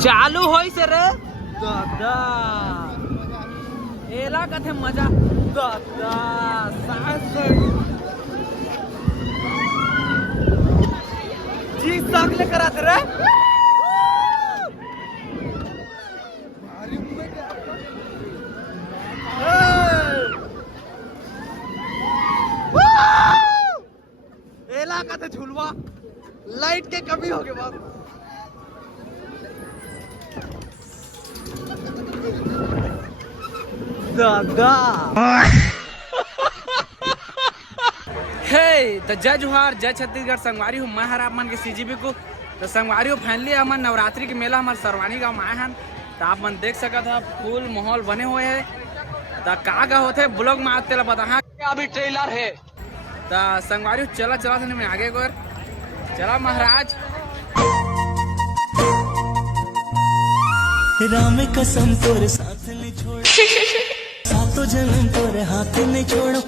चालू होई से रे दादा एला कथे मजा दादा जी सागले कराते रे एला कथे झुलवा लाइट के कमी हो गए बात दादा हे तो जय जोहार जय छत्तीसगढ़ संगवारी हूँ मैं हर आप मन के सीजीबी को तो संगवारी हूँ फाइनली हमन नवरात्रि के मेला हमारे सरवानी गाँव में आए हैं तो आप मन देख सका था फुल माहौल बने हुए है तो का होते ब्लॉग में आते बता अभी ट्रेलर है तो संगवारी चला चला था मैं आगे को चला महाराज राम कसम तोरे साथ नहीं छोड़ सातों जन्म तोरे हाथ नहीं छोड़ो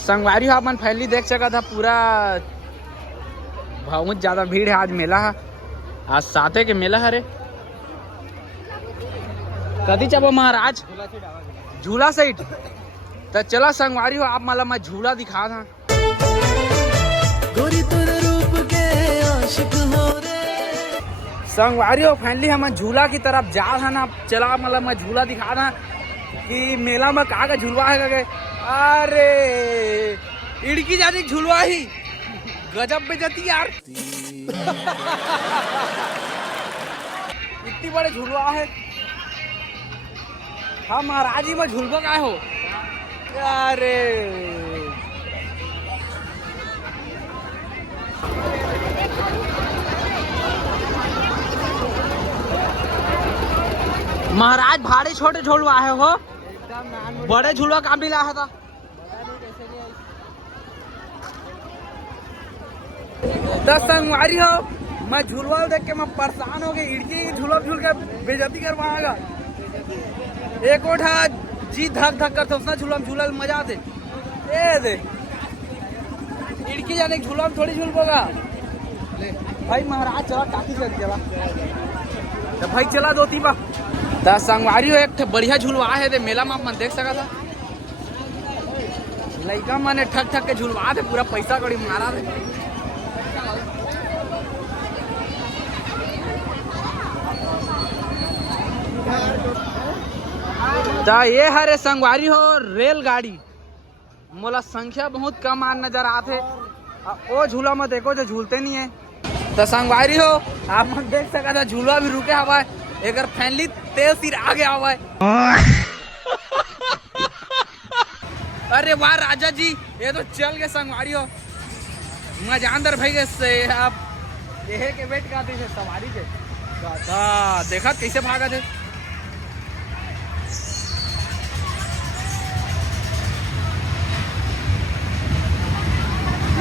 संगवारी अपन फैली देख सका था पूरा बहुत ज्यादा भीड़ है आज मेला है आज साथे के मेला है रे कदी चबो महाराज झूला साइड तो चला संगवारी हो आप मला मैं झूला दिखा था गोरी तेरे रूप के आशिक हो रे संगवारी हो फाइनली हम झूला की तरफ जा था ना चला मला मैं झूला दिखा था कि मेला में का झूलवा है अरे इड़की जाने झूलवा ही गजब पे जाती यार इतनी बड़े झूलवा है हाँ महाराज ही में झूलवा का हो अरे महाराज भाड़े छोटे झूलवा है हो बड़े झूलवा काम नहीं लाया था दस संगवारी हो मैं झूलवा देख के मैं परेशान हो गई इड़की झूला झूल के बेइज्जती करवाएगा एक ओठा जी धक धक करते उसना झूला झूला मजा आते ए दे इड़की जाने झूला में थोड़ी झूल पोगा भाई महाराज चला टाकी चला तो भाई चला दो तीबा तो संगवारी हो एक बढ़िया झूलवा है दे मेला में मन देख सका था लड़का मैंने ठक ठक के झूलवा दे पूरा पैसा कड़ी मारा दे तो ये हरे संगवारी हो रेलगाड़ी मोला संख्या बहुत कम आज नजर आते वो झूला में देखो जो झूलते नहीं है तो संगवारी हो आप मन देख सका था झूला भी रुके हवा है एक फैमिली तेज सिर आगे हवा है अरे वाह राजा जी ये तो चल के संगवारी हो मजानदार भाई से आप ये के वेट का थे सवारी थे देखा कैसे भागा थे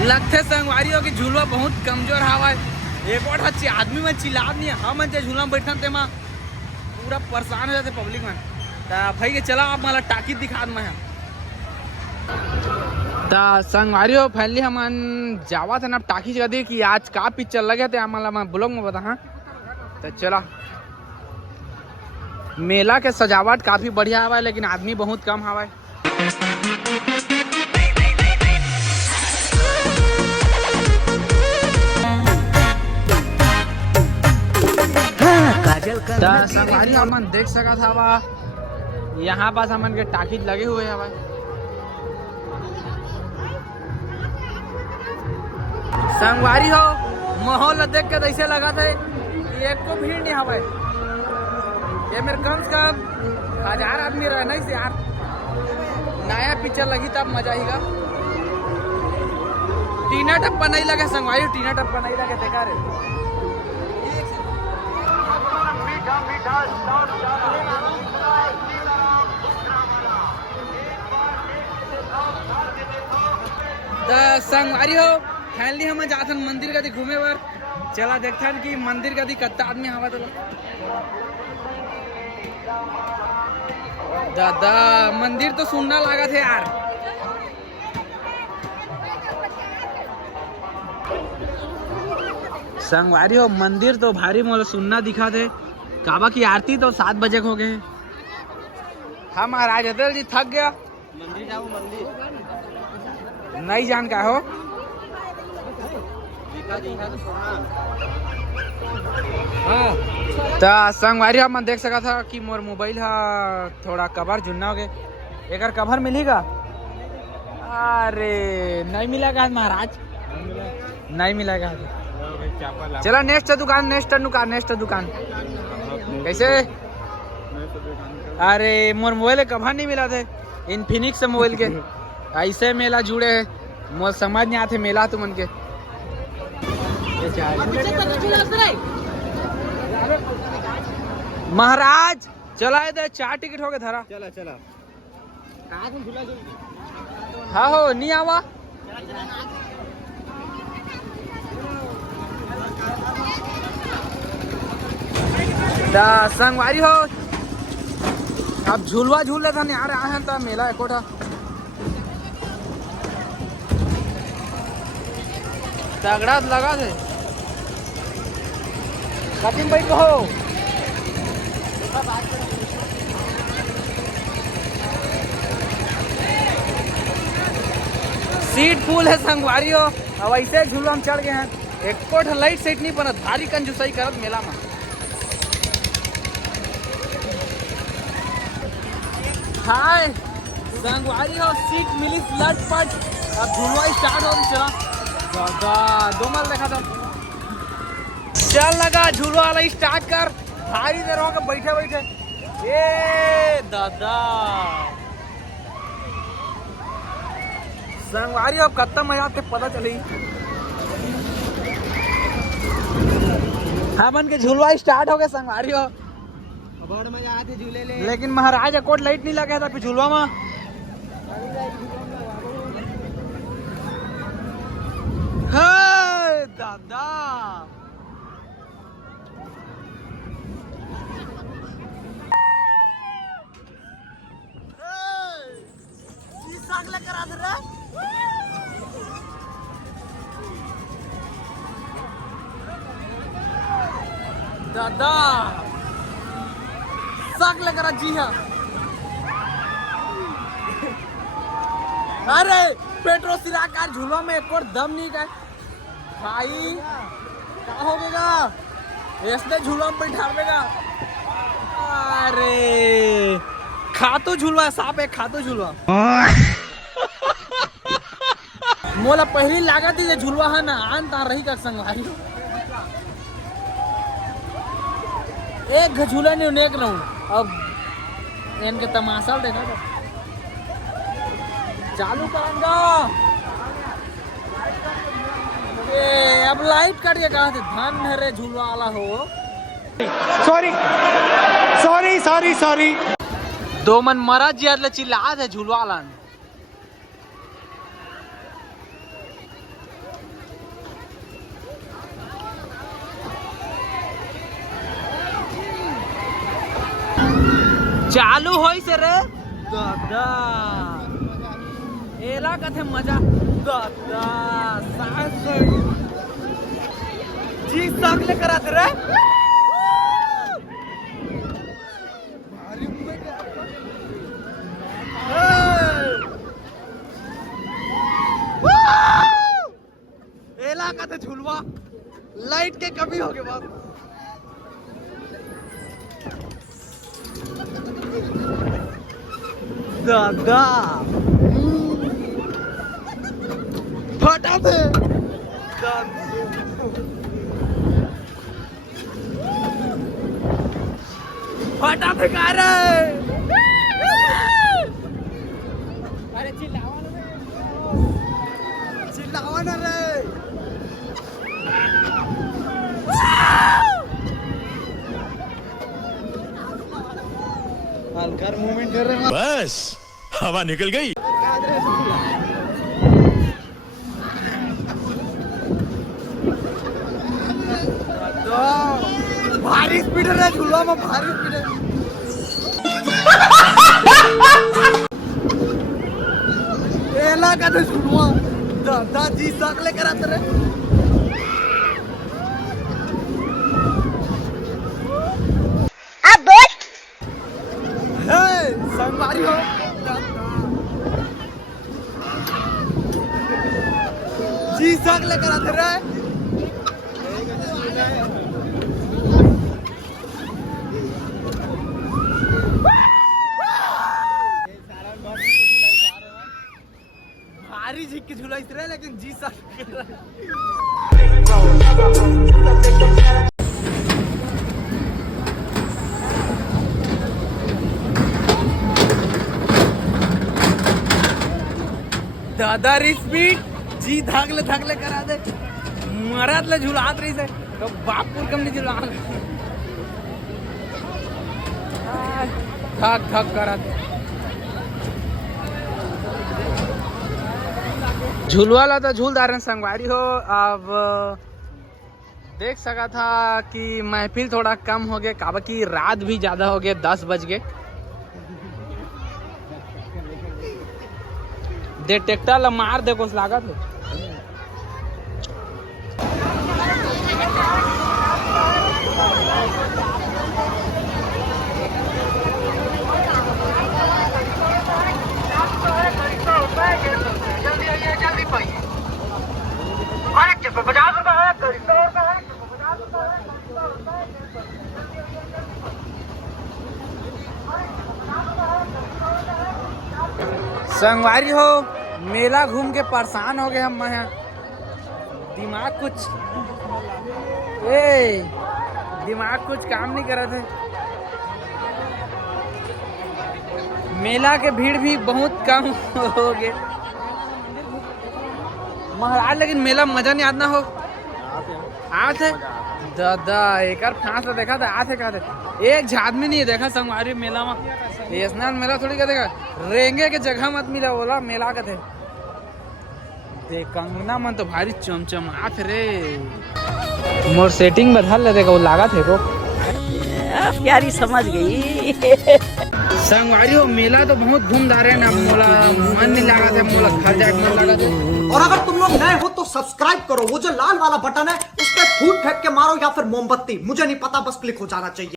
लगते संगवारियों की झूलवा बहुत कमजोर हवा है एक और अच्छी आदमी में चिल्ला नहीं है हम झूला में बैठन ते माँ पूरा परेशान हो जाते पब्लिक में तो भाई के चला आप मला टाकी दिखा मैं तो संगवारियों फैमिली हम जावा था ना टाकी जगह दी कि आज का पिक्चर लगे थे हमारा मैं ब्लॉग में बता हाँ तो चला मेला के सजावट काफी बढ़िया हवा है लेकिन आदमी बहुत कम हवा है संगवारी हमन देख सका था वा यहाँ पास हमन के टाकी लगे हुए हैं भाई संगवारी हो माहौल देख के ऐसे लगा था एक को भीड़ नहीं हवा ये मेरे कम से कम 1000 आदमी रहे नहीं से यार नया पिक्चर लगी तब मजा आएगा टीना टप्पा नहीं लगे संगवारी टीना टप्पा नहीं लगे देखा रे संगवारी हो फाइनली हम जाते मंदिर का घूमे बार चला देखता कि मंदिर का कत्ता आदमी हवा तो दादा मंदिर तो सुनना लगा थे यार संगवारी हो मंदिर तो भारी मोला सुनना दिखा थे। काबा की आरती तो 7 बजे हो गए। हाँ महाराज अदल जी थक गया। मंदिर जाओ मंदिर नहीं जान का हो। तो संगवारी हम देख सका था कि मोर मोबाइल हा थोड़ा कवर जुन्ना हो गए। एक कवर मिलेगा? अरे नहीं मिलेगा महाराज, नहीं मिलेगा। चला नेक्स्ट दुकान कैसे? अरे मोर मोबाइल कवर नहीं मिला थे। इनफिनिक्स मोबाइल के ऐसे मेला जुड़े है, मोर समझ नहीं आते मेला तुमन के। महाराज चला दे 4 टिकट हो गए धरा। चला चला हाँ हो नहीं आवा। संगवारी हो अब झूलवा झूल लेता नहीं आ रहा है तो मेला एकोटा तगड़ा लगा थे। कटिंग भाई कहो सीट फुल है संगवारी हो। अब ऐसे झूला हम चढ़ गए हैं। एक कोठ लाइट सेट नहीं बनत, भारी कंजूसाई करत मेला में। हाय संगवारी हो सीट मिली फ्लट पट। अब झूलवा स्टार्ट हो चला दादा 2 मल देखा था। चल लगा झूलवा वाला स्टार्ट कर। भारी देर हो गए बैठे बैठे। ए दादा संगवारी अब कत्ता मजा आते पता चली। हमन के झूलवा स्टार्ट हो गए संगवारी हो। बड़ मजा आते झूले ले। लेकिन महाराज कोट लाइट नहीं लगा था झूलवा में। हे दादा करा दे रे। दादा साग लगा जी हाँ। अरे पेट्रोल सिरा कार झूला में एक और दम नहीं गए भाई। क्या हो गएगा ऐसे झूला में बैठा देगा। अरे खातो झूलवा साफ है खातो झूलवा। मोला पहली लागत ही झूलवा है ना आन तार रही का संगवारी। एक झूला नहीं उन्हें रहूं। अब इनके तमाशा देखा था। चालू करेंगा अब लाइट कट के कहा थे धन है रे झूलवा वाला हो। सॉरी 2 मन मरा जिया चिल्ला थे झूलवा वाला। चालू होई से रे दादा एला कथे मजा दादा सास जी सागले कराते रे। एला कथे झूलवा लाइट के कमी हो गए बात। दादा फटा थे फटा थे का रे। अरे चिल्लावा ना रे। हल्का मूवमेंट कर रहे हैं। बस हवा निकल गई। भारी स्पीड है झूला में भारी स्पीड है। एला का तो झूलवा दादा जी साक लेकर आते रहे। जी साग लेकर आते रहे। भारी झिक के झूला इस रहे लेकिन जी साग दादा स्पीड जी धागले धागले करा दे मरातला झुलात रही से तो बापूर कम नहीं झुला थक थक करा दे झूलवाला तो झूलदार संगवारी हो। अब देख सका था कि महफिल थोड़ा कम हो गया काबा की रात भी ज्यादा हो गया 10 बज गए। दे ट्रैक्टर ला मार दे कुछ लागत है। संगवारी हो मेला घूम के परेशान हो गए हम यहाँ। दिमाग कुछ काम नहीं कर रहे थे। मेला के भीड़ भी बहुत कम हो गए महाराज, लेकिन मेला मजा नहीं आता हो। आते दादा एक फांस देखा था आते का एक आदमी नहीं देखा संगवारी मेला में। स्नान मेला थोड़ी का देखा रेंगे के जगह मत मिला बोला मेला का थे। देख कंगना मन तो भारी चमचमात रे। मोर सेटिंग बदल ले देखा वो लागत है को प्यारी समझ गई। संगवारी हो मेला तो बहुत धूमधार है ना। मोला मन नहीं लगा था मोला घर जाके मन लगा था। और अगर तुम लोग नए हो तो सब्सक्राइब करो, वो जो लाल वाला बटन है उस पर फूट फेंक के मारो या फिर मोमबत्ती, मुझे नहीं पता, बस क्लिक हो जाना चाहिए।